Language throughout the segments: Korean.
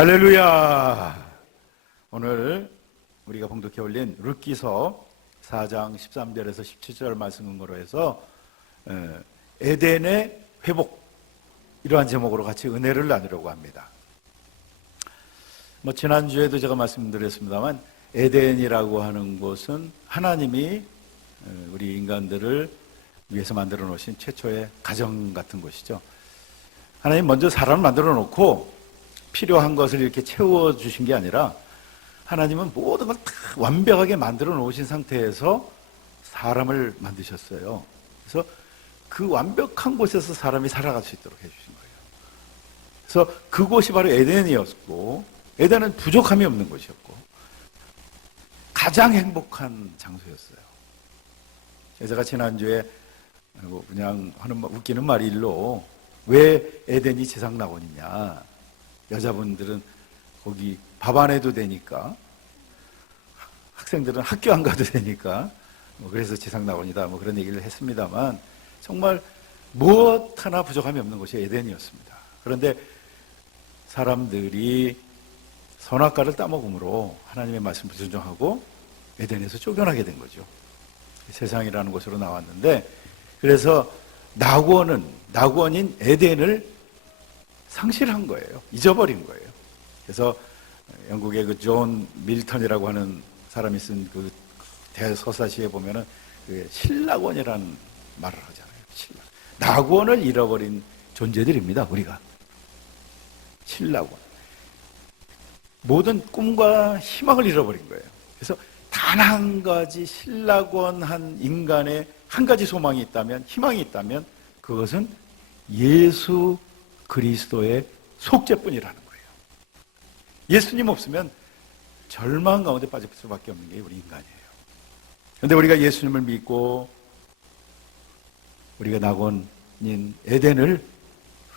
할렐루야! 오늘 우리가 봉독해 올린 룻기서 4장 13절에서 17절 말씀 근거로 해서 에덴의 회복, 이러한 제목으로 같이 은혜를 나누려고 합니다. 지난주에도 제가 말씀드렸습니다만 에덴이라고 하는 곳은 하나님이 우리 인간들을 위해서 만들어 놓으신 최초의 가정 같은 곳이죠. 하나님 먼저 사람을 만들어 놓고 필요한 것을 이렇게 채워주신 게 아니라 하나님은 모든 걸 다 완벽하게 만들어 놓으신 상태에서 사람을 만드셨어요. 그래서 그 완벽한 곳에서 사람이 살아갈 수 있도록 해주신 거예요. 그래서 그곳이 바로 에덴이었고, 에덴은 부족함이 없는 곳이었고 가장 행복한 장소였어요. 제가 지난주에 그냥 하는 웃기는 말일로 왜 에덴이 지상낙원이냐, 여자분들은 거기 밥 안 해도 되니까, 학생들은 학교 안 가도 되니까 그래서 지상낙원이다 그런 얘기를 했습니다만, 정말 무엇 하나 부족함이 없는 곳이 에덴이었습니다. 그런데 사람들이 선악과를 따먹음으로 하나님의 말씀을 불순종하고 에덴에서 쫓겨나게 된 거죠. 세상이라는 곳으로 나왔는데, 그래서 낙원인 에덴을 상실한 거예요. 잊어버린 거예요. 그래서 영국의 그 존 밀턴이라고 하는 사람이 쓴 그 대서사시에 보면은 그 신낙원이라는 말을 하잖아요. 낙원을 잃어버린 존재들입니다, 우리가. 신낙원. 모든 꿈과 희망을 잃어버린 거예요. 그래서 단 한 가지 신낙원한 인간의 한 가지 소망이 있다면, 희망이 있다면 그것은 예수 그리스도의 속죄뿐이라는 거예요. 예수님 없으면 절망 가운데 빠질 수밖에 없는 게 우리 인간이에요. 그런데 우리가 예수님을 믿고 우리가 낙원인 에덴을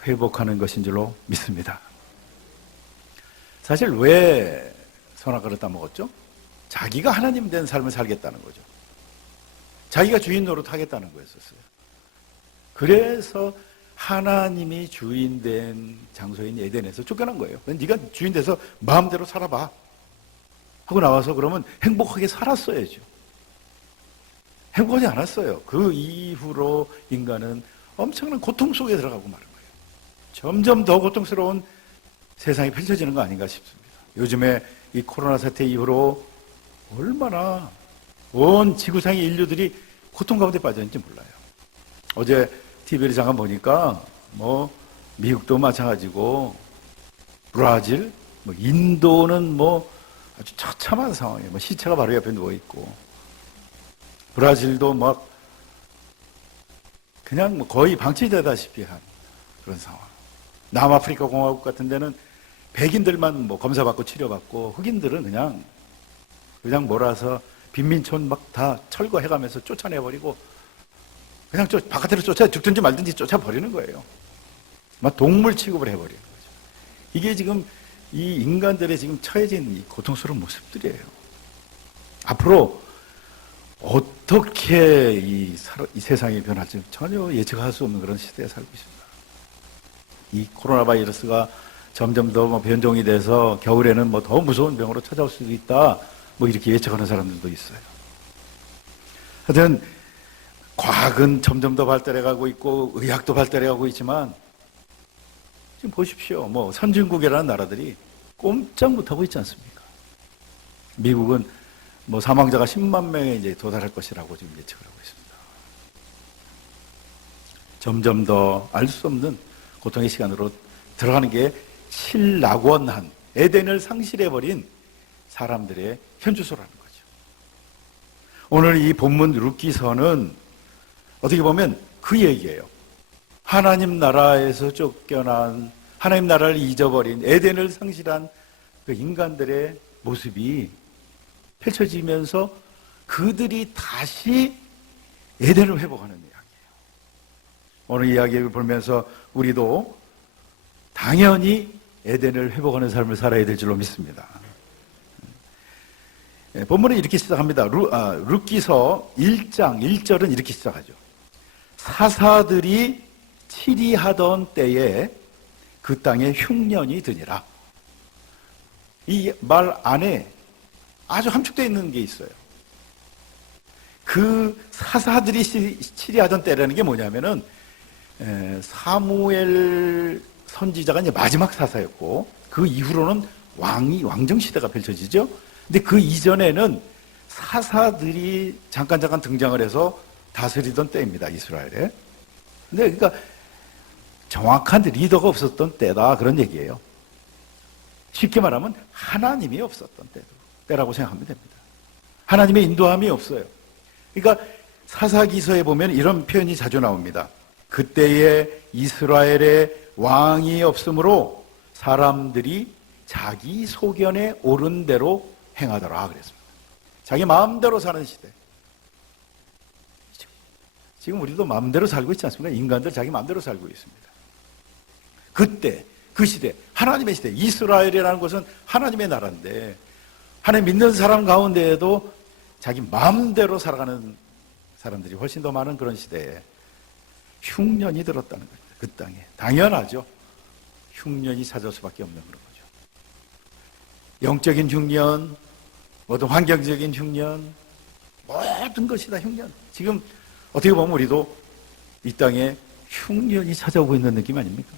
회복하는 것인 줄로 믿습니다. 사실 왜 선악과를 따먹었죠? 자기가 하나님 된 삶을 살겠다는 거죠. 자기가 주인 노릇하겠다는 거였었어요. 그래서 하나님이 주인된 장소인 에덴에서 쫓겨난 거예요. 네가 주인돼서 마음대로 살아봐 하고 나와서 그러면 행복하게 살았어야죠. 행복하지 않았어요. 그 이후로 인간은 엄청난 고통 속에 들어가고 마는 거예요. 점점 더 고통스러운 세상이 펼쳐지는 거 아닌가 싶습니다. 요즘에 이 코로나 사태 이후로 얼마나 온 지구상의 인류들이 고통 가운데 빠졌는지 몰라요. 어제 TV를 잠깐 보니까 미국도 마찬가지고, 브라질, 인도는 아주 처참한 상황이에요. 시체가 바로 옆에 누워 있고, 브라질도 그냥 거의 방치되다시피 한 그런 상황. 남아프리카 공화국 같은 데는 백인들만 검사받고 치료받고, 흑인들은 그냥 몰아서 빈민촌 다 철거해가면서 쫓아내버리고, 그냥 바깥으로 죽든지 말든지 쫓아버리는 거예요. 막 동물 취급을 해버리는 거죠. 이게 지금 이 인간들의 지금 처해진 이 고통스러운 모습들이에요. 앞으로 어떻게 이 세상이 변할지 전혀 예측할 수 없는 그런 시대에 살고 있습니다. 이 코로나 바이러스가 점점 더 변종이 돼서 겨울에는 더 무서운 병으로 찾아올 수도 있다, 이렇게 예측하는 사람들도 있어요. 하여튼 과학은 점점 더 발달해가고 있고 의학도 발달해가고 있지만, 지금 보십시오. 선진국이라는 나라들이 꼼짝 못하고 있지 않습니까? 미국은 사망자가 10만 명에 이제 도달할 것이라고 지금 예측을 하고 있습니다. 점점 더 알 수 없는 고통의 시간으로 들어가는 게 신낙원한 에덴을 상실해버린 사람들의 현주소라는 거죠. 오늘 이 본문 룻기서는 어떻게 보면 그 얘기예요. 하나님 나라에서 쫓겨난, 하나님 나라를 잊어버린, 에덴을 상실한 그 인간들의 모습이 펼쳐지면서 그들이 다시 에덴을 회복하는 이야기예요. 오늘 이야기를 보면서 우리도 당연히 에덴을 회복하는 삶을 살아야 될 줄로 믿습니다. 본문은 이렇게 시작합니다. 룻기서 1장 1절은 이렇게 시작하죠. 사사들이 치리하던 때에 그 땅에 흉년이 드니라. 이 말 안에 아주 함축되어 있는 게 있어요. 그 사사들이 치리하던 때라는 게 뭐냐면은 사무엘 선지자가 이제 마지막 사사였고 그 이후로는 왕정 시대가 펼쳐지죠. 근데 그 이전에는 사사들이 잠깐 등장을 해서 다스리던 때입니다, 이스라엘에. 근데 그러니까 정확한 리더가 없었던 때다, 그런 얘기예요. 쉽게 말하면 하나님이 없었던 때라고 생각하면 됩니다. 하나님의 인도함이 없어요. 그러니까 사사기서에 보면 이런 표현이 자주 나옵니다. 그때에 이스라엘에 왕이 없으므로 사람들이 자기 소견에 옳은 대로 행하더라 그랬습니다. 자기 마음대로 사는 시대. 지금 우리도 마음대로 살고 있지 않습니까? 인간들 자기 마음대로 살고 있습니다. 그때 그 시대, 하나님의 시대, 이스라엘이라는 것은 하나님의 나라인데 하나님 믿는 사람 가운데에도 자기 마음대로 살아가는 사람들이 훨씬 더 많은 그런 시대에 흉년이 들었다는 겁니다. 그 땅에. 당연하죠. 흉년이 찾아올 수밖에 없는 그런 거죠. 영적인 흉년, 모든 환경적인 흉년, 모든 것이 다 흉년. 지금 어떻게 보면 우리도 이 땅에 흉년이 찾아오고 있는 느낌 아닙니까?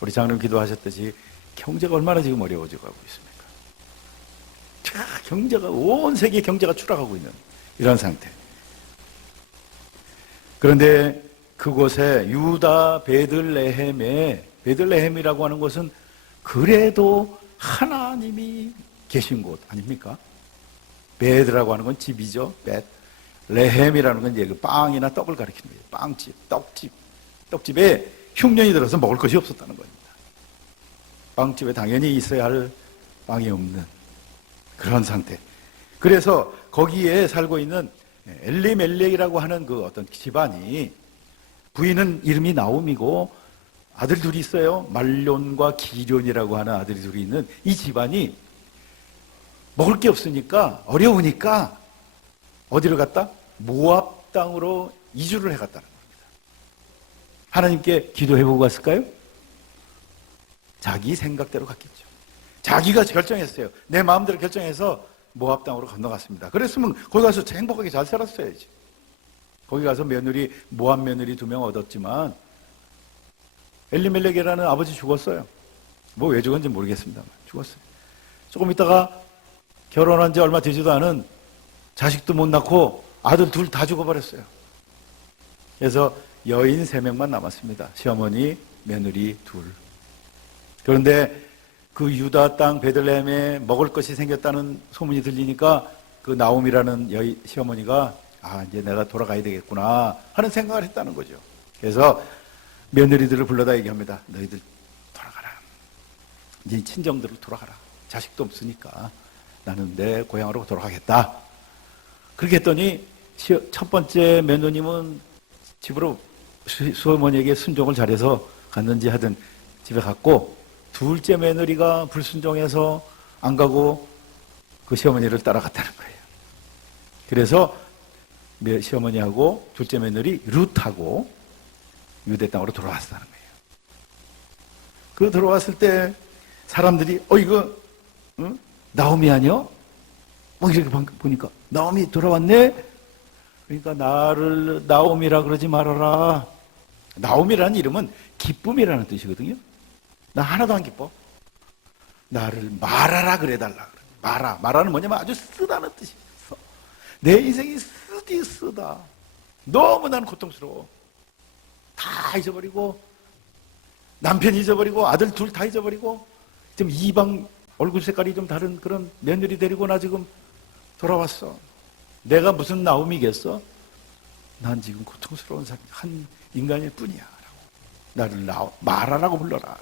우리 장로님 기도하셨듯이 경제가 얼마나 지금 어려워져 가고 있습니까? 경제가, 온 세계 경제가 추락하고 있는 이런 상태. 그런데 그곳에 유다 베들레헴이라고 하는 곳은 그래도 하나님이 계신 곳 아닙니까? 베드라고 하는 건 집이죠. 레헴이라는 건 이제 그 빵이나 떡을 가리키는 거예요. 빵집, 떡집에 흉년이 들어서 먹을 것이 없었다는 겁니다. 빵집에 당연히 있어야 할 빵이 없는 그런 상태. 그래서 거기에 살고 있는 엘리멜렉이라고 하는 그 어떤 집안이, 부인은 이름이 나옴이고 아들 둘이 있어요. 말론과 기련이라고 하는 아들이 둘이 있는 이 집안이 먹을 게 없으니까, 어려우니까 어디를 갔다? 모압 땅으로 이주를 해갔다는 겁니다. 하나님께 기도해보고 갔을까요? 자기 생각대로 갔겠죠. 자기가 결정했어요. 내 마음대로 결정해서 모압 땅으로 건너갔습니다. 그랬으면 거기 가서 행복하게 잘 살았어야지. 거기 가서 모압 며느리 2명 얻었지만 엘리멜렉이라는 아버지 죽었어요. 뭐 왜 죽었는지 모르겠습니다만 죽었어요. 조금 있다가 결혼한 지 얼마 되지도 않은, 자식도 못 낳고 아들 둘 다 죽어버렸어요. 그래서 여인 3명만 남았습니다. 시어머니, 며느리 둘. 그런데 그 유다 땅 베들레헴에 먹을 것이 생겼다는 소문이 들리니까 그 나옴이라는 시어머니가 이제 내가 돌아가야 되겠구나 하는 생각을 했다는 거죠. 그래서 며느리들을 불러다 얘기합니다. 너희들 돌아가라. 이제 친정들로 돌아가라. 자식도 없으니까 나는 내 고향으로 돌아가겠다. 그렇게 했더니 첫 번째 며느님은 집으로 시어머니에게 순종을 잘해서 갔는지 하든 집에 갔고, 둘째 며느리가 불순종해서 안 가고 그 시어머니를 따라갔다는 거예요. 그래서 시어머니하고 둘째 며느리 룻하고 유대 땅으로 돌아왔다는 거예요. 그 들어왔을 때 사람들이 이거 나오미 아니야? 이렇게 보니까 나오미 돌아왔네? 그러니까 나를 나오미라 그러지 말아라. 나오미라는 이름은 기쁨이라는 뜻이거든요. 나 하나도 안 기뻐. 나를 말하라 그래달라. 말하는 뭐냐면 아주 쓰다는 뜻이 있어. 내 인생이 쓰다. 너무 나는 고통스러워. 다 잊어버리고, 남편 잊어버리고, 아들 둘 다 잊어버리고, 좀 이방 얼굴 색깔이 좀 다른 그런 며느리 데리고 나 지금 돌아왔어. 내가 무슨 나옴이겠어? 난 지금 고통스러운 한 인간일 뿐이야. 나를 말하라고 불러라.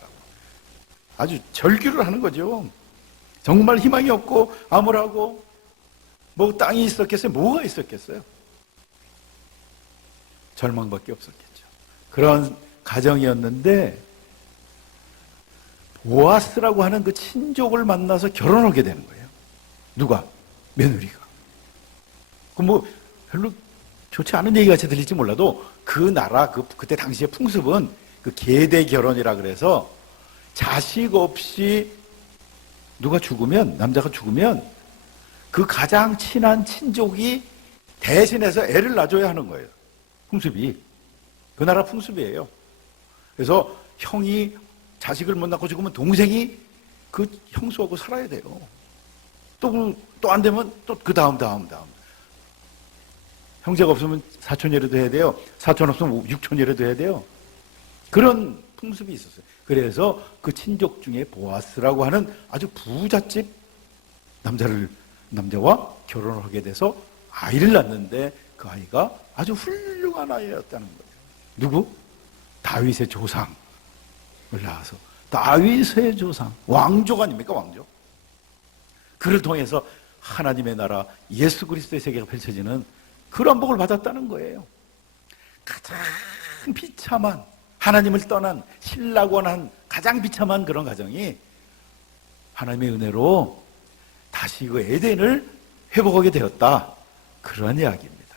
아주 절규를 하는 거죠. 정말 희망이 없고 암울하고, 뭐 땅이 있었겠어요? 뭐가 있었겠어요? 절망밖에 없었겠죠. 그런 가정이었는데 보아스라고 하는 그 친족을 만나서 결혼하게 되는 거예요. 누가? 며느리가. 뭐 별로 좋지 않은 얘기 같이 들릴지 몰라도 그 나라 그때 당시의 풍습은 그 계대 결혼이라 그래서 자식 없이 누가 죽으면, 남자가 죽으면 그 가장 친한 친족이 대신해서 애를 낳아줘야 하는 거예요. 풍습이. 그 나라 풍습이에요. 그래서 형이 자식을 못 낳고 죽으면 동생이 그 형수하고 살아야 돼요. 또 안 되면 또 그 다음. 형제가 없으면 사촌이라도 해야 돼요. 사촌 없으면 육촌이라도 해야 돼요. 그런 풍습이 있었어요. 그래서 그 친족 중에 보아스라고 하는 아주 부잣집 남자와 결혼을 하게 돼서 아이를 낳는데 그 아이가 아주 훌륭한 아이였다는 거예요. 누구? 다윗의 조상을 낳아서. 다윗의 조상. 왕족 아닙니까? 왕족. 그를 통해서 하나님의 나라 예수 그리스도의 세계가 펼쳐지는 그런 복을 받았다는 거예요. 가장 비참한, 하나님을 떠난, 신라곤 한 가장 비참한 그런 가정이 하나님의 은혜로 다시 그 에덴을 회복하게 되었다. 그런 이야기입니다.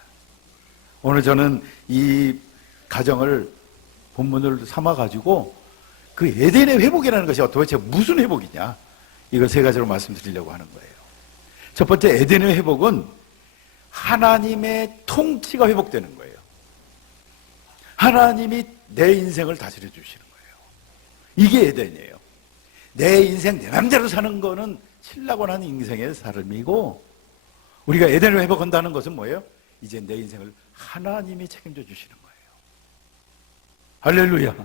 오늘 저는 이 가정을 본문을 삼아가지고 그 에덴의 회복이라는 것이 도대체 무슨 회복이냐, 이걸 세 가지로 말씀드리려고 하는 거예요. 첫 번째, 에덴의 회복은 하나님의 통치가 회복되는 거예요. 하나님이 내 인생을 다스려 주시는 거예요. 이게 에덴이에요. 내 인생 내 맘대로 사는 거는 신라곤 하는 인생의 삶이고, 우리가 에덴을 회복한다는 것은 뭐예요? 이제 내 인생을 하나님이 책임져 주시는 거예요. 할렐루야.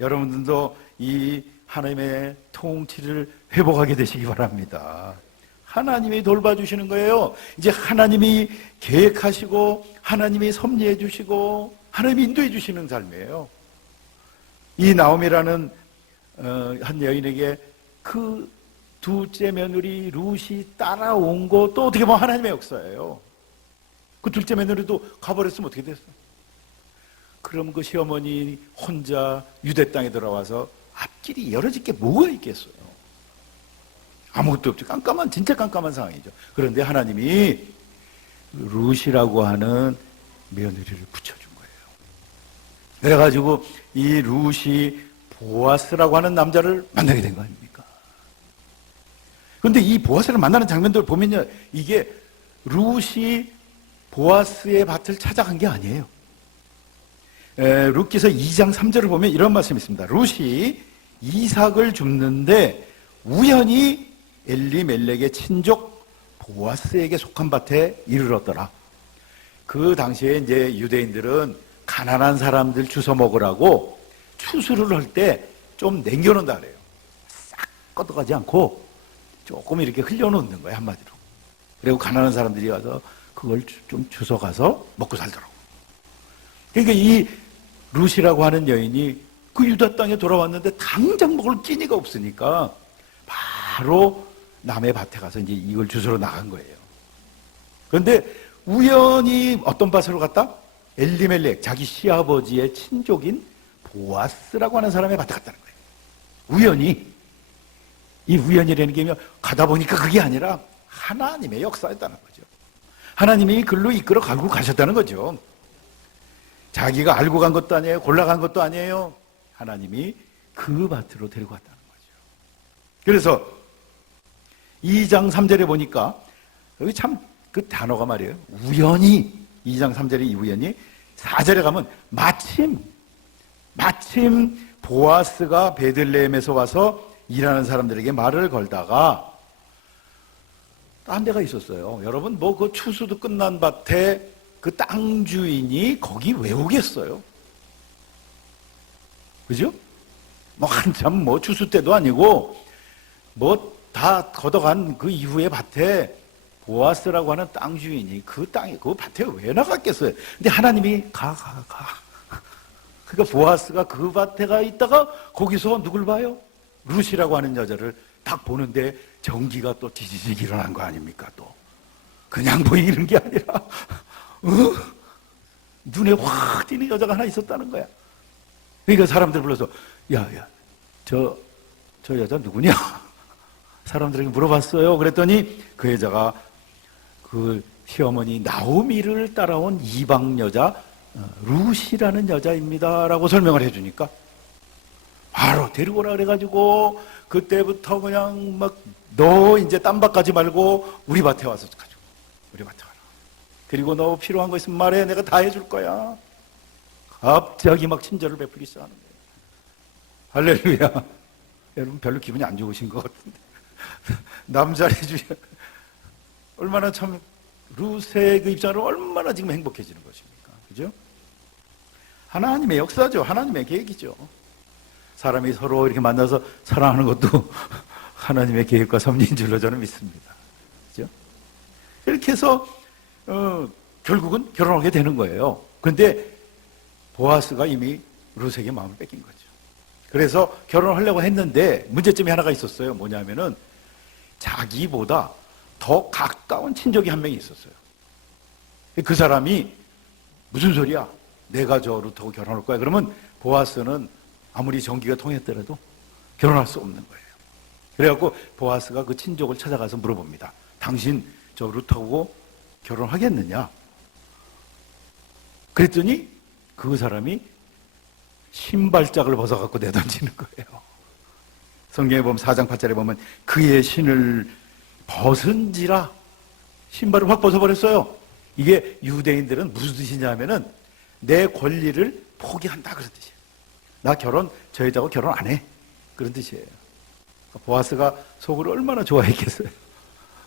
여러분들도 이 하나님의 통치를 회복하게 되시기 바랍니다. 하나님이 돌봐주시는 거예요. 이제 하나님이 계획하시고 하나님이 섭리해 주시고 하나님이 인도해 주시는 삶이에요. 이 나오미라는 한 여인에게 그 둘째 며느리 룻이 따라온 것도 어떻게 보면 하나님의 역사예요. 그 둘째 며느리도 가버렸으면 어떻게 됐어요? 그럼 그 시어머니 혼자 유대 땅에 들어와서 앞길이 열어질 게 뭐가 있겠어요? 아무것도 없죠. 진짜 깜깜한 상황이죠. 그런데 하나님이 룻이라고 하는 며느리를 붙여준 거예요. 그래가지고 이 룻이 보아스라고 하는 남자를 만나게 된 거 아닙니까? 그런데 이 보아스를 만나는 장면들을 보면요, 이게 룻이 보아스의 밭을 찾아간 게 아니에요. 룻기서 2장 3절을 보면 이런 말씀이 있습니다. 룻이 이삭을 줍는데 우연히 엘리멜렉의 친족 보아스에게 속한 밭에 이르렀더라. 그 당시에 이제 유대인들은 가난한 사람들 주워 먹으라고 추수를 할 때 좀 남겨놓는다 그래요. 싹 걷어가지 않고 조금 이렇게 흘려놓는 거예요, 한마디로. 그리고 가난한 사람들이 와서 그걸 좀 주워 가서 먹고 살더라고. 그러니까 이 룻이라고 하는 여인이 그 유다 땅에 돌아왔는데 당장 먹을 끼니가 없으니까 바로 남의 밭에 가서 이제 이걸 주스러 나간 거예요. 그런데 우연히 어떤 밭으로 갔다? 엘리멜렉, 자기 시아버지의 친족인 보아스라고 하는 사람의 밭에 갔다는 거예요. 우연히. 이 우연이라는 게 가다 보니까 그게 아니라 하나님의 역사였다는 거죠. 하나님이 글로 이끌어 가고 가셨다는 거죠. 자기가 알고 간 것도 아니에요. 골라간 것도 아니에요. 하나님이 그 밭으로 데리고 갔다는 거죠. 그래서 2장 3절에 보니까 여기 참 그 단어가 말이에요. 우연히. 2장 3절에 이 우연히. 4절에 가면 마침 보아스가 베들레헴에서 와서 일하는 사람들에게 말을 걸다가 딴 데가 있었어요. 여러분 그 추수도 끝난 밭에 그 땅 주인이 거기 왜 오겠어요? 그죠? 한참 추수 때도 아니고 다 걷어간 그 이후에 밭에 보아스라고 하는 땅 주인이 그 밭에 왜 나갔겠어요? 근데 하나님이 가. 그러니까 보아스가 그 밭에 가 있다가 거기서 누굴 봐요? 룻이라고 하는 여자를 딱 보는데 전기가 또 지지직 일어난 거 아닙니까? 또 그냥 보이는 게 아니라 눈에 확 띄는 여자가 하나 있었다는 거야. 그러니까 사람들 불러서 저 여자 누구냐? 사람들에게 물어봤어요. 그랬더니 그 여자가 그 시어머니 나오미를 따라온 이방 여자 룻이라는 여자입니다 라고 설명을 해주니까 바로 데리고 오라 그래가지고 그때부터 그냥 막 너 이제 딴밭 가지 말고 우리 밭에 와서 가지고 우리 밭에 와라. 그리고 너 필요한 거 있으면 말해. 내가 다 해줄 거야. 갑자기 막 친절을 베풀기 시작하는 거예요. 할렐루야. 여러분 별로 기분이 안 좋으신 것 같은데 남 잘해주셔. 얼마나 참 루스의 그 입장으로 얼마나 지금 행복해지는 것입니까? 그죠? 하나님의 역사죠. 하나님의 계획이죠. 사람이 서로 이렇게 만나서 사랑하는 것도 하나님의 계획과 섭리인 줄로 저는 믿습니다. 그죠? 이렇게 해서 결국은 결혼하게 되는 거예요. 그런데 보아스가 이미 루스에게 마음을 뺏긴 거죠. 그래서 결혼하려고 했는데 문제점이 하나가 있었어요. 뭐냐면은 자기보다 더 가까운 친족이 한 명이 있었어요. 그 사람이 무슨 소리야? 내가 저 루트하고 결혼할 거야. 그러면 보아스는 아무리 정기가 통했더라도 결혼할 수 없는 거예요. 그래갖고 보아스가 그 친족을 찾아가서 물어봅니다. 당신 저 루트하고 결혼하겠느냐? 그랬더니 그 사람이 신발짝을 벗어갖고 내던지는 거예요. 성경에 보면 4장 8절에 보면 그의 신을 벗은지라 신발을 확 벗어버렸어요. 이게 유대인들은 무슨 뜻이냐면은 내 권리를 포기한다 그런 뜻이에요. 나 저 여자하고 결혼 안 해. 그런 뜻이에요. 보아스가 속으로 얼마나 좋아했겠어요.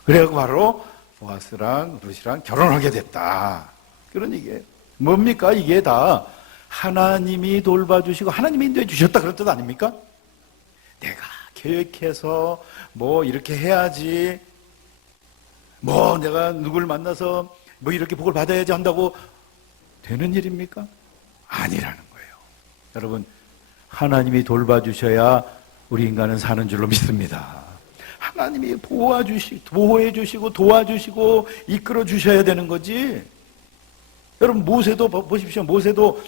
그래서 바로 보아스랑 룻이랑 결혼하게 됐다. 그런 얘기예요. 뭡니까? 이게 다 하나님이 돌봐주시고 하나님이 인도해 주셨다 그런 뜻 아닙니까? 내가 계획해서 뭐 이렇게 해야지, 뭐 내가 누굴 만나서 뭐 이렇게 복을 받아야지 한다고 되는 일입니까? 아니라는 거예요. 여러분, 하나님이 돌봐주셔야 우리 인간은 사는 줄로 믿습니다. 하나님이 보호해 주시고 도와주시고 이끌어 주셔야 되는 거지. 여러분, 모세도 보십시오. 모세도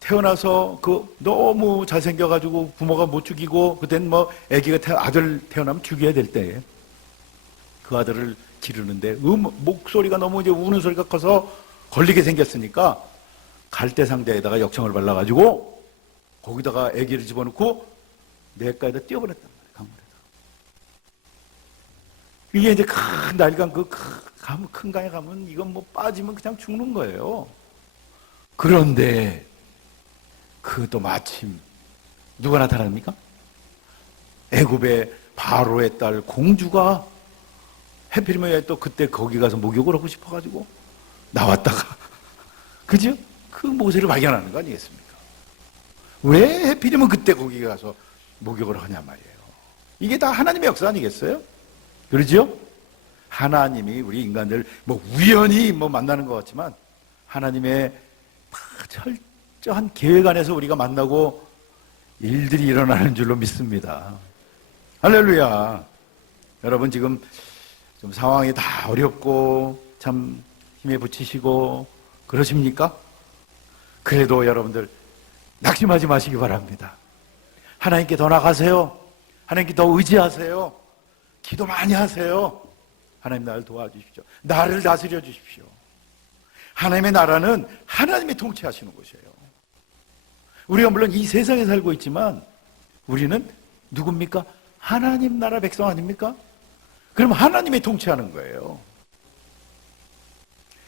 태어나서 너무 잘생겨가지고 부모가 못 죽이고, 그땐 뭐 아기가 아들 태어나면 죽여야 될 때에 그 아들을 기르는데 목소리가 너무 이제 우는 소리가 커서 걸리게 생겼으니까 갈대상자에다가 역청을 발라가지고 거기다가 아기를 집어넣고 냇가에다 띄워버렸단 말이에요. 강물에다. 이게 이제 큰 날강 큰 강에 가면 이건 뭐 빠지면 그냥 죽는 거예요. 그런데 또 마침 누가 나타납니까? 애굽의 바로의 딸 공주가 해필이면 또 그때 거기 가서 목욕을 하고 싶어가지고 나왔다가 그죠? 그 모세를 발견하는 거 아니겠습니까? 왜 해필이면 그때 거기 가서 목욕을 하냐 말이에요. 이게 다 하나님의 역사 아니겠어요? 그러죠? 하나님이 우리 인간들 뭐 우연히 뭐 만나는 것 같지만 하나님의 철저한 계획 안에서 우리가 만나고 일들이 일어나는 줄로 믿습니다. 할렐루야. 여러분, 지금 좀 상황이 다 어렵고 참 힘에 부치시고 그러십니까? 그래도 여러분들 낙심하지 마시기 바랍니다. 하나님께 더 나가세요. 하나님께 더 의지하세요. 기도 많이 하세요. 하나님 나를 도와주십시오. 나를 다스려 주십시오. 하나님의 나라는 하나님이 통치하시는 곳이에요. 우리가 물론 이 세상에 살고 있지만 우리는 누굽니까? 하나님 나라 백성 아닙니까? 그럼 하나님이 통치하는 거예요.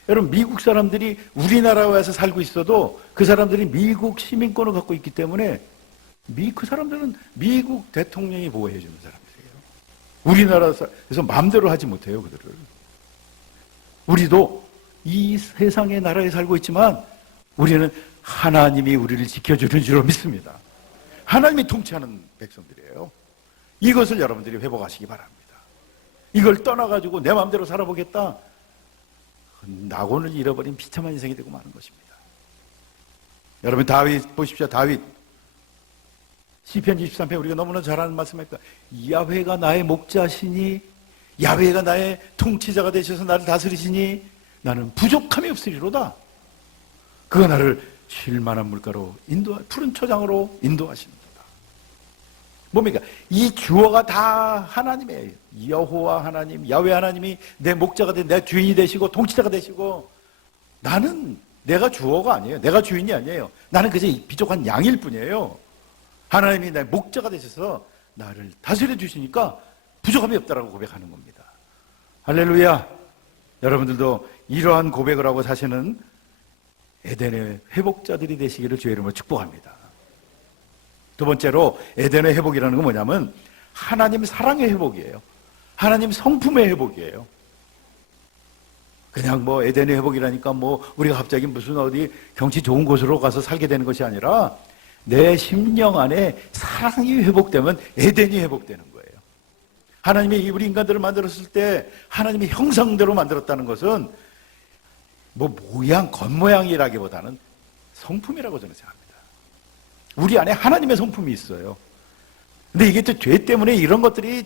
여러분, 미국 사람들이 우리나라에 와서 살고 있어도 그 사람들이 미국 시민권을 갖고 있기 때문에 그 사람들은 미국 대통령이 보호해 주는 사람들이에요. 우리나라에서 마음대로 하지 못해요, 그들을. 우리도 이 세상의 나라에 살고 있지만 우리는 하나님이 우리를 지켜주는 줄로 믿습니다. 하나님이 통치하는 백성들이에요. 이것을 여러분들이 회복하시기 바랍니다. 이걸 떠나가지고 내 마음대로 살아보겠다. 낙원을 잃어버린 비참한 인생이 되고 마는 것입니다. 여러분, 다윗 보십시오. 다윗 시편 23편 우리가 너무나 잘 아는 말씀입니다. 야훼가 나의 목자시니, 야훼가 나의 통치자가 되셔서 나를 다스리시니 나는 부족함이 없으리로다. 그가 나를 쉴만한 물가로 푸른 초장으로 인도하십니다. 뭡니까? 이 주어가 다 하나님이에요. 여호와 하나님, 야훼 하나님이 내 목자가 되, 내 주인이 되시고 통치자가 되시고, 나는 내가 주어가 아니에요. 내가 주인이 아니에요. 나는 그저 비족한 양일 뿐이에요. 하나님이 내 목자가 되셔서 나를 다스려 주시니까 부족함이 없다라고 고백하는 겁니다. 할렐루야. 여러분들도 이러한 고백을 하고 사시는 에덴의 회복자들이 되시기를 주의 이름으로 축복합니다. 두 번째로 에덴의 회복이라는 건 뭐냐면 하나님 사랑의 회복이에요. 하나님 성품의 회복이에요. 그냥 뭐 에덴의 회복이라니까 뭐 우리가 갑자기 무슨 어디 경치 좋은 곳으로 가서 살게 되는 것이 아니라 내 심령 안에 사랑이 회복되면 에덴이 회복되는 거예요. 하나님이 우리 인간들을 만들었을 때 하나님의 형상대로 만들었다는 것은 뭐 모양, 겉모양이라기보다는 성품이라고 저는 생각합니다. 우리 안에 하나님의 성품이 있어요. 근데 이게 또 죄 때문에 이런 것들이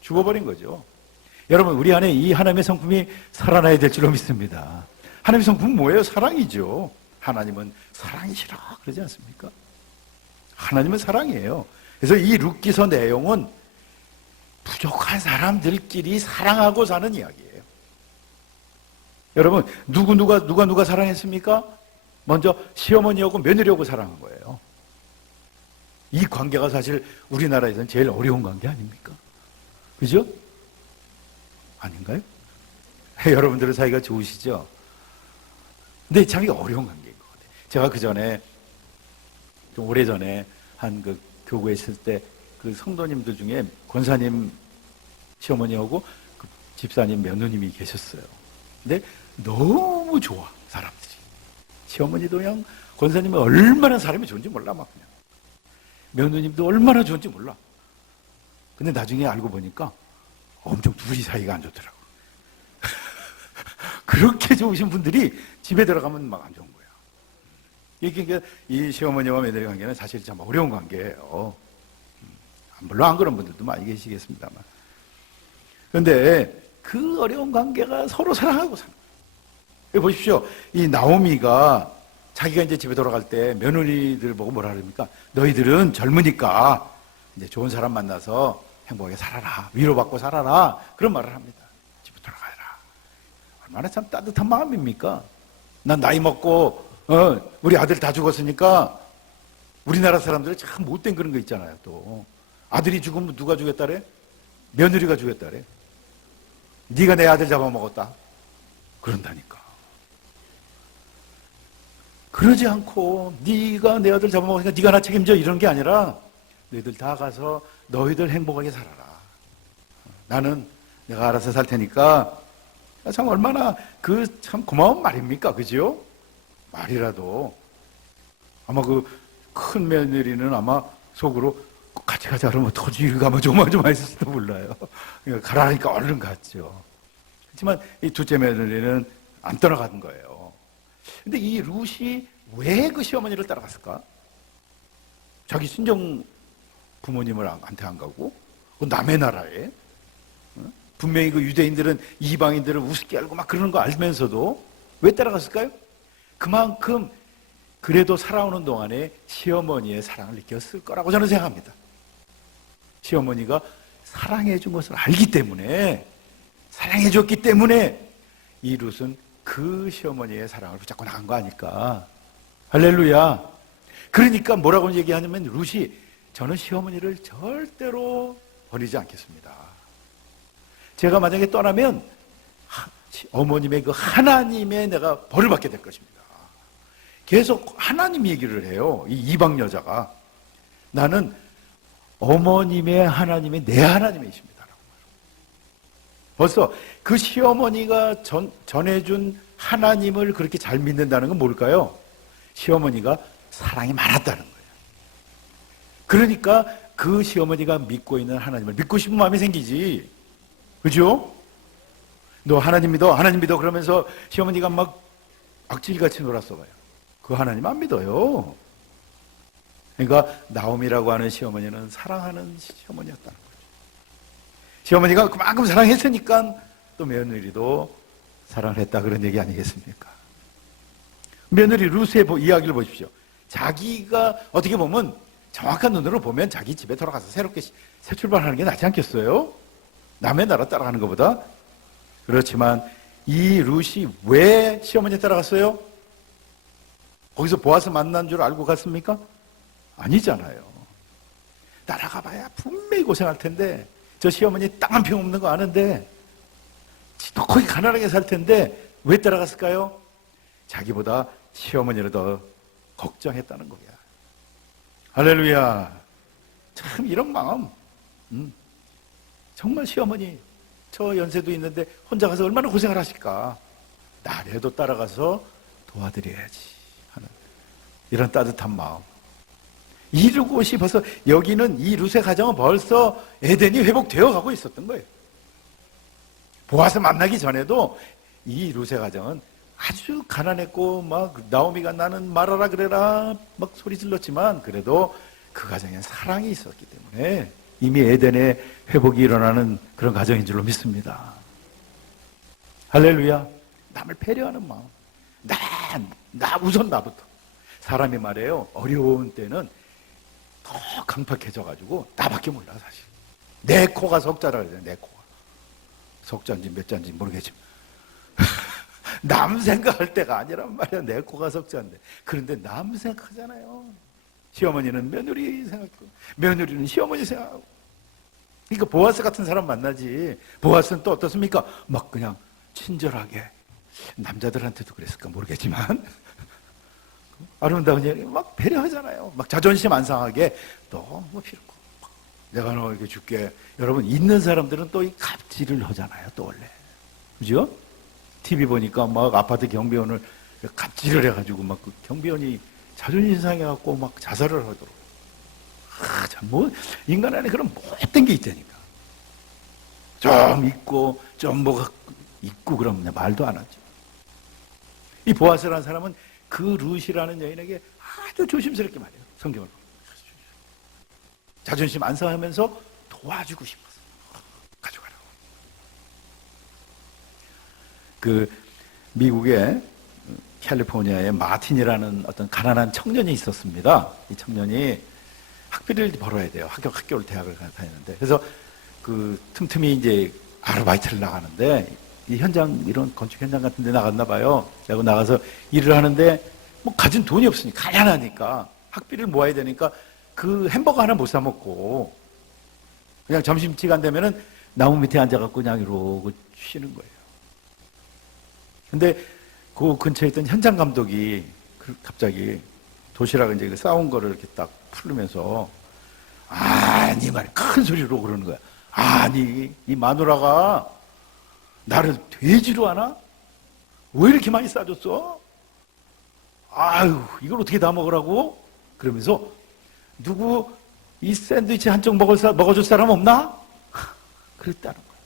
죽어버린 거죠. 여러분, 우리 안에 이 하나님의 성품이 살아나야 될 줄로 믿습니다. 하나님의 성품은 뭐예요? 사랑이죠. 하나님은 사랑이시라 그러지 않습니까? 하나님은 사랑이에요. 그래서 이 룻기서 내용은 부족한 사람들끼리 사랑하고 사는 이야기예요. 여러분, 누가 사랑했습니까? 먼저 시어머니하고 며느리하고 사랑한 거예요. 이 관계가 사실 우리나라에서는 제일 어려운 관계 아닙니까? 그죠? 아닌가요? 여러분들의 사이가 좋으시죠? 근데 참 이게 어려운 관계인 것 같아요. 제가 그 전에, 좀 오래전에 한 그 교구에 있을 때 그 성도님들 중에 권사님 시어머니하고 그 집사님 며느님이 계셨어요. 근데 너무 좋아, 사람들이. 시어머니도 그냥 권사님이 얼마나 사람이 좋은지 몰라, 막 그냥. 며느님도 얼마나 좋은지 몰라. 근데 나중에 알고 보니까 엄청 둘이 사이가 안 좋더라고. 그렇게 좋으신 분들이 집에 들어가면 막 안 좋은 거야. 이게 이 시어머니와 며느리 관계는 사실 참 어려운 관계예요. 물론 안 그런 분들도 많이 계시겠습니다만. 그런데 그 어려운 관계가 서로 사랑하고 사는 거예요. 보십시오. 이 나오미가 자기가 이제 집에 돌아갈 때 며느리들 보고 뭐라 그럽니까? 너희들은 젊으니까 이제 좋은 사람 만나서 행복하게 살아라. 위로받고 살아라. 그런 말을 합니다. 집에 돌아가라. 얼마나 참 따뜻한 마음입니까? 난 나이 먹고 우리 아들 다 죽었으니까 우리나라 사람들은 참 못된 그런 거 있잖아요. 또 아들이 죽으면 누가 죽였다래? 며느리가 죽였다래. 네가 내 아들 잡아먹었다. 그런다니까. 그러지 않고 네가 내 아들 잡아먹으니까 네가 나 책임져 이런 게 아니라 너희들 다 가서 너희들 행복하게 살아라. 나는 내가 알아서 살 테니까. 참 얼마나 그 참 고마운 말입니까? 그죠? 말이라도 아마 그 큰 며느리는 아마 속으로 같이 가자 그러면 어떡하지? 이리 가면 조마조마했을지도 몰라요. 그러니까 가라니까 얼른 갔죠. 하지만 이 둘째 며느리는 안 떠나간 거예요. 근데 이 룻이 왜 그 시어머니를 따라갔을까? 자기 친정 부모님을 한테 안 가고 남의 나라에 분명히 그 유대인들은 이방인들을 우습게 알고 막 그러는 거 알면서도 왜 따라갔을까요? 그만큼 그래도 살아오는 동안에 시어머니의 사랑을 느꼈을 거라고 저는 생각합니다. 시어머니가 사랑해 준 것을 알기 때문에, 사랑해 줬기 때문에 이 룻은 그 시어머니의 사랑을 붙잡고 나간 거 아닐까. 할렐루야. 그러니까 뭐라고 얘기하냐면 룻이 저는 시어머니를 절대로 버리지 않겠습니다. 제가 만약에 떠나면 어머님의 그 하나님의 내가 벌을 받게 될 것입니다. 계속 하나님 얘기를 해요. 이 이방 여자가. 나는 어머님의 하나님이 내 하나님이십니다. 벌써 그 시어머니가 전해준 하나님을 그렇게 잘 믿는다는 건 뭘까요? 시어머니가 사랑이 많았다는 거예요. 그러니까 그 시어머니가 믿고 있는 하나님을 믿고 싶은 마음이 생기지. 그죠? 너 하나님 믿어? 하나님 믿어? 그러면서 시어머니가 막 악질같이 놀았어 봐요. 그 하나님 안 믿어요. 그러니까 나옴이라고 하는 시어머니는 사랑하는 시어머니였다는 거죠. 시어머니가 그만큼 사랑했으니까 또 며느리도 사랑을 했다 그런 얘기 아니겠습니까? 며느리 룻의 이야기를 보십시오. 자기가 어떻게 보면 정확한 눈으로 보면 자기 집에 돌아가서 새롭게 새 출발하는 게 낫지 않겠어요? 남의 나라 따라가는 것보다. 그렇지만 이 룻이 왜 시어머니 따라갔어요? 거기서 보아스 만난 줄 알고 갔습니까? 아니잖아요. 따라가 봐야 분명히 고생할 텐데 저 시어머니 땅 한 평 없는 거 아는데 거기 가난하게 살 텐데 왜 따라갔을까요? 자기보다 시어머니를 더 걱정했다는 거야. 할렐루야. 참 이런 마음. 정말 시어머니 저 연세도 있는데 혼자 가서 얼마나 고생을 하실까. 나라도 따라가서 도와드려야지 하는 이런 따뜻한 마음. 이루고 싶어서 여기는 이 룻의 가정은 벌써 에덴이 회복되어 가고 있었던 거예요. 보아스 만나기 전에도 이 룻의 가정은 아주 가난했고 막 나오미가 나는 말하라 그래라 막 소리 질렀지만 그래도 그 가정에는 사랑이 있었기 때문에 이미 에덴의 회복이 일어나는 그런 가정인 줄로 믿습니다. 할렐루야. 남을 배려하는 마음. 나 우선 나부터. 사람이 말해요. 어려운 때는 더 강팍해져가지고 나밖에 몰라 사실. 내 코가 석자라 그래요. 내 코가. 석자인지 몇 자인지 모르겠지만 남 생각할 때가 아니란 말이야. 내 코가 석자인데. 그런데 남 생각하잖아요. 시어머니는 며느리 생각하고 며느리는 시어머니 생각하고. 그러니까 보아스 같은 사람 만나지. 보아스는 또 어떻습니까? 막 그냥 친절하게. 남자들한테도 그랬을까 모르겠지만 아름다운 여인이 막 배려하잖아요. 막 자존심 안 상하게 너 뭐 필요 없고 내가 너 이렇게 줄게. 여러분 있는 사람들은 또 이 갑질을 하잖아요. 또 원래 그죠? TV 보니까 막 아파트 경비원을 갑질을 해가지고 막 그 경비원이 자존심 상해갖고 막 자살을 하더라고요. 참 뭐 인간 안에 그런 못된 게 있다니까. 좀 있고 좀 뭐가 있고 그러면 말도 안 하죠. 이 보아스라는 사람은 그 룻이라는 여인에게 아주 조심스럽게 말해요. 성경을 자존심 안 상하면서 도와주고 싶어서 가져가라고. 그 미국의 캘리포니아의 마틴이라는 어떤 가난한 청년이 있었습니다. 이 청년이 학비를 벌어야 돼요. 학교를 대학을 다니는데 그래서 그 틈틈이 이제 아르바이트를 나가는데 이 현장 이런 건축 현장 같은 데 나갔나 봐요. 그리고 나가서 일을 하는데 뭐 가진 돈이 없으니까 가난하니까 학비를 모아야 되니까 그 햄버거 하나 못 사 먹고 그냥 점심시간 되면은 나무 밑에 앉아갖고 그냥 이러고 쉬는 거예요. 근데 그 근처에 있던 현장 감독이 갑자기 도시락 이제 싸운 거를 이렇게 딱 풀면서 아니 말 큰 소리로 그러는 거야. 아니 이 마누라가 나를 돼지로 하나? 왜 이렇게 많이 싸줬어? 아유 이걸 어떻게 다 먹으라고? 그러면서 누구 이 샌드위치 한쪽 먹어줄 사람 없나? 그랬다는 거야.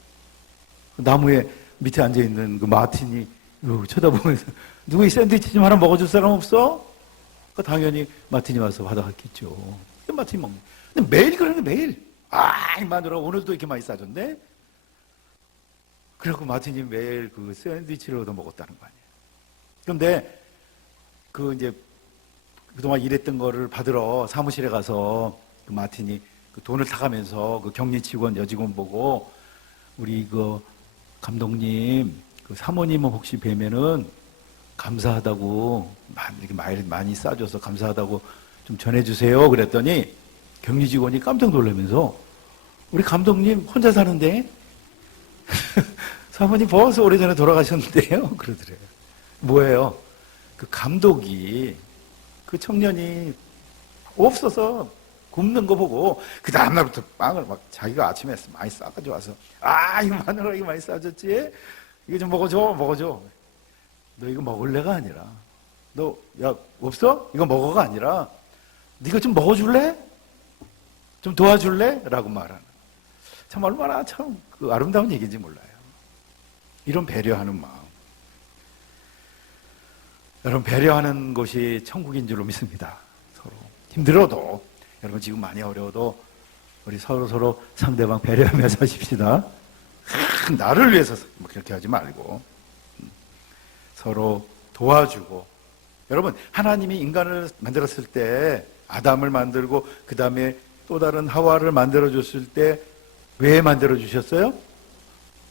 나무에 밑에 앉아있는 그 마틴이 쳐다보면서 누구 이 샌드위치 좀 하나 먹어줄 사람 없어? 당연히 마틴이 와서 받아갔겠죠. 마틴이 먹는. 근데 매일 그러는 거야, 매일. 이 마누라 오늘도 이렇게 많이 싸줬네? 그래갖고 마틴이 매일 그 샌드위치를 얻어 먹었다는 거 아니에요. 그런데 그 이제 그동안 일했던 거를 받으러 사무실에 가서 그 마틴이 그 돈을 타가면서 그 격리 직원 여직원 보고 우리 그 감독님 그 사모님은 혹시 뵈면은 감사하다고 이렇게 많이 싸줘서 감사하다고 좀 전해주세요. 그랬더니 격리 직원이 깜짝 놀라면서 우리 감독님 혼자 사는데 사모님 벌써 오래전에 돌아가셨는데요. 그러더래요. 뭐예요? 그 감독이 그 청년이 없어서 굶는 거 보고 그 다음날부터 빵을 막 자기가 아침에 많이 싸가지고 와서 이 마누라 이거 많이 싸줬지? 이거 좀 먹어줘. 너 이거 먹을래가 아니라 너 야 없어? 이거 먹어가 아니라 네가 좀 먹어줄래? 좀 도와줄래? 라고 말하는 참 얼마나 참 그 아름다운 얘기인지 몰라요. 이런 배려하는 마음. 여러분 배려하는 것이 천국인 줄로 믿습니다. 서로 힘들어도 여러분 지금 많이 어려워도 우리 서로 상대방 배려하며 사십시다. 나를 위해서 뭐 그렇게 하지 말고 서로 도와주고. 여러분 하나님이 인간을 만들었을 때 아담을 만들고 그 다음에 또 다른 하와를 만들어줬을 때 왜 만들어주셨어요?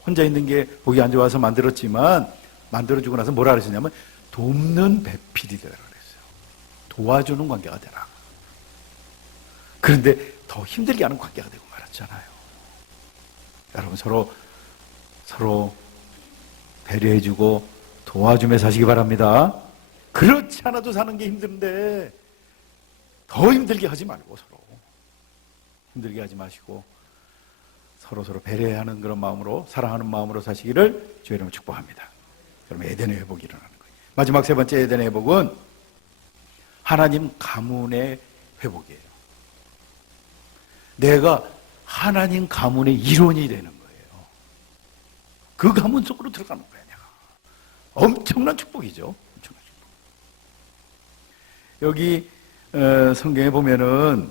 혼자 있는 게 보기 안 좋아서 만들었지만 만들어주고 나서 뭐라 그러셨냐면 돕는 배필이 되라 그랬어요. 도와주는 관계가 되라. 그런데 더 힘들게 하는 관계가 되고 말았잖아요. 여러분 서로 배려해주고 도와주며 사시기 바랍니다. 그렇지 않아도 사는 게 힘든데 더 힘들게 하지 말고 서로 힘들게 하지 마시고 서로 배려하는 그런 마음으로 사랑하는 마음으로 사시기를 주의 이름으로 축복합니다. 그럼 에덴의 회복이 일어나는 거예요. 마지막 세 번째 에덴의 회복은 하나님 가문의 회복이에요. 내가 하나님 가문의 일원이 되는 거예요. 그 가문 속으로 들어가는 거예요. 내가 엄청난 축복이죠. 엄청난 축복. 여기 성경에 보면은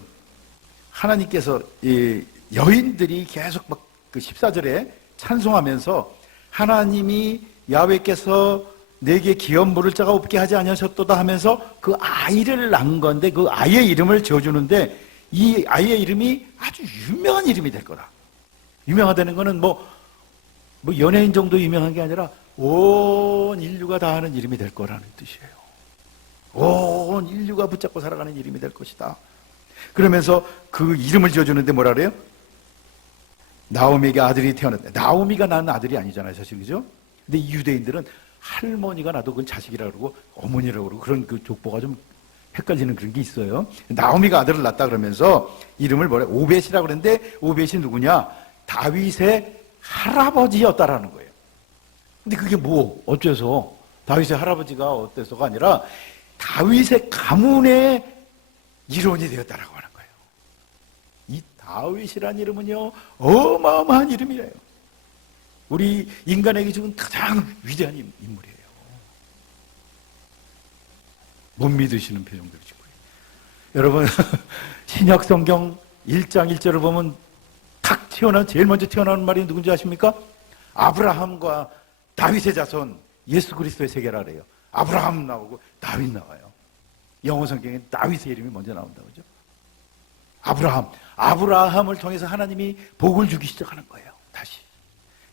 하나님께서 이 여인들이 계속 막 그 14절에 찬송하면서 하나님이 야훼께서 내게 기업 물을 자가 없게 하지 아니하셨도다 하면서 그 아이를 낳은 건데 그 아이의 이름을 지어주는데 이 아이의 이름이 아주 유명한 이름이 될 거다. 유명하다는 거는 뭐 연예인 정도 유명한 게 아니라 온 인류가 다 아는 이름이 될 거라는 뜻이에요. 온 인류가 붙잡고 살아가는 이름이 될 것이다. 그러면서 그 이름을 지어주는데 뭐라 그래요? 나오미에게 아들이 태어났다. 나오미가 낳은 아들이 아니잖아요, 사실, 그죠? 근데 이 유대인들은 할머니가 나도 그건 자식이라고 그러고 어머니라고 그러고 그런 그 족보가 좀 헷갈리는 그런 게 있어요. 나오미가 아들을 낳았다 그러면서 이름을 뭐래? 오벳이라고 그랬는데 오벳이 누구냐? 다윗의 할아버지였다라는 거예요. 근데 그게 뭐 어째서 다윗의 할아버지가 어때서가 아니라 다윗의 가문의 일원이 되었다라고 하는 거예요. 이 다윗이라는 이름은요 어마어마한 이름이래요. 우리 인간에게 지금 가장 위대한 인물이에요. 못 믿으시는 표정들이 지고 여러분 신약 성경 1장 1절을 보면 제일 먼저 태어나는 말이 누군지 아십니까? 아브라함과 다윗의 자손 예수 그리스도의 세계라 그래요. 아브라함 나오고 다윗 나와요. 영어 성경에 다윗의 이름이 먼저 나온다고 그러죠. 아브라함을 통해서 하나님이 복을 주기 시작하는 거예요.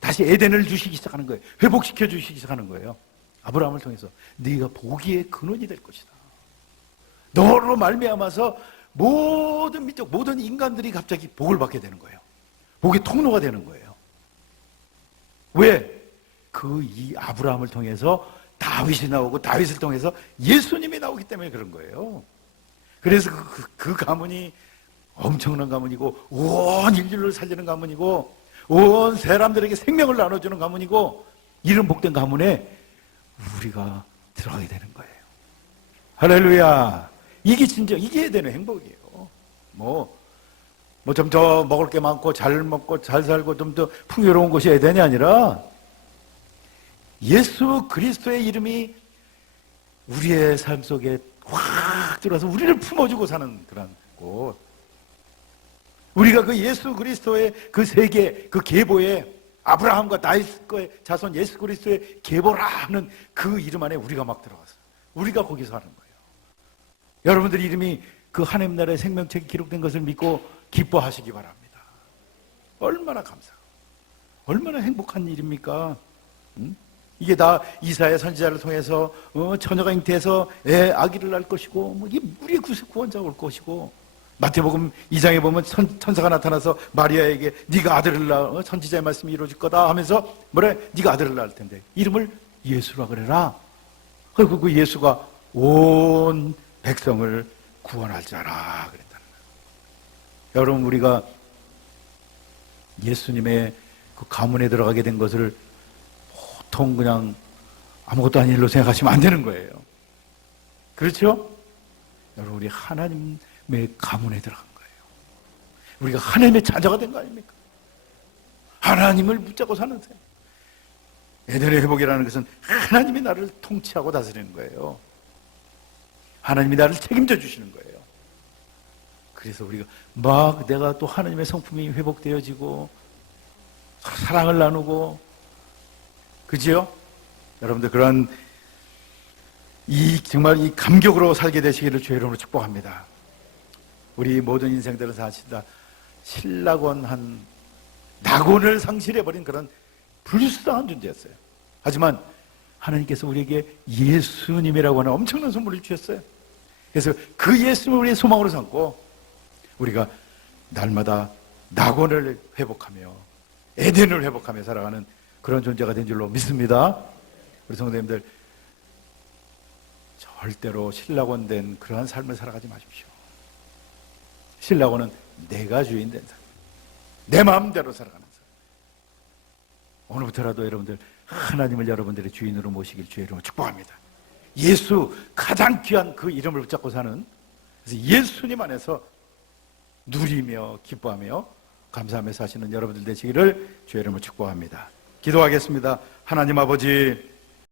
다시 에덴을 주시기 시작하는 거예요. 회복시켜 주시기 시작하는 거예요. 아브라함을 통해서 네가 복의 근원이 될 것이다. 너로 말미암아서 모든 민족, 모든 인간들이 갑자기 복을 받게 되는 거예요. 복의 통로가 되는 거예요. 왜? 이 아브라함을 통해서 다윗이 나오고 다윗을 통해서 예수님이 나오기 때문에 그런 거예요. 그래서 그 가문이 엄청난 가문이고 온 인류를 살리는 가문이고 온 사람들에게 생명을 나눠주는 가문이고 이런 복된 가문에 우리가 들어가게 되는 거예요. 할렐루야. 이게 이게 되는 행복이에요. 좀 더 먹을 게 많고 잘 먹고 잘 살고 좀 더 풍요로운 곳이 에덴이 아니라 예수 그리스도의 이름이 우리의 삶 속에 확 들어와서 우리를 품어주고 사는 그런 곳. 우리가 그 예수 그리스도의 그 세계, 그 계보에 아브라함과 다윗의 자손 예수 그리스도의 계보라 하는 그 이름 안에 우리가 막 들어가서 우리가 거기서 하는 거예요. 여러분들 이름이 그 하나님 나라의 생명책에 기록된 것을 믿고 기뻐하시기 바랍니다. 얼마나 감사하고 얼마나 행복한 일입니까? 이게 다 이사야 선지자를 통해서 처녀가 잉태해서 아기를 낳을 것이고 이게 우리의 구원자가 올 것이고 마태복음 2장에 보면 천사가 나타나서 마리아에게 네가 아들을 낳아 선지자의 말씀이 이루어질 거다 하면서 뭐래? 네가 아들을 낳을 텐데 이름을 예수라 그래라. 그리고 그 예수가 온 백성을 구원할 자라 그랬다는 거예요. 여러분 우리가 예수님의 그 가문에 들어가게 된 것을 보통 그냥 아무것도 아닌 일로 생각하시면 안 되는 거예요. 그렇죠? 여러분 우리 하나님의 가문에 들어간 거예요. 우리가 하나님의 자녀가 된 거 아닙니까? 하나님을 붙잡고 사는 삶. 에덴의 회복이라는 것은 하나님이 나를 통치하고 다스리는 거예요. 하나님이 나를 책임져 주시는 거예요. 그래서 우리가 막 내가 또 하나님의 성품이 회복되어지고 사랑을 나누고 그지요? 여러분들 그런 정말 이 감격으로 살게 되시기를 주의 이름으로 축복합니다. 우리 모든 인생들은 사실 다 신락원 낙원을 상실해버린 그런 불쌍한 존재였어요. 하지만 하나님께서 우리에게 예수님이라고 하는 엄청난 선물을 주셨어요. 그래서 그 예수님을 우리의 소망으로 삼고 우리가 날마다 낙원을 회복하며 에덴을 회복하며 살아가는 그런 존재가 된 줄로 믿습니다. 우리 성도님들, 절대로 신라곤 된 그러한 삶을 살아가지 마십시오. 신라곤은 내가 주인 된 사람, 내 마음대로 살아가는 사람. 오늘부터라도 여러분들 하나님을 여러분들의 주인으로 모시길 주의 이름으로 축복합니다. 예수, 가장 귀한 그 이름을 붙잡고 사는, 그래서 예수님 안에서 누리며 기뻐하며 감사하며 사시는 여러분들 되시기를 주의 이름으로 축복합니다. 기도하겠습니다. 하나님 아버지,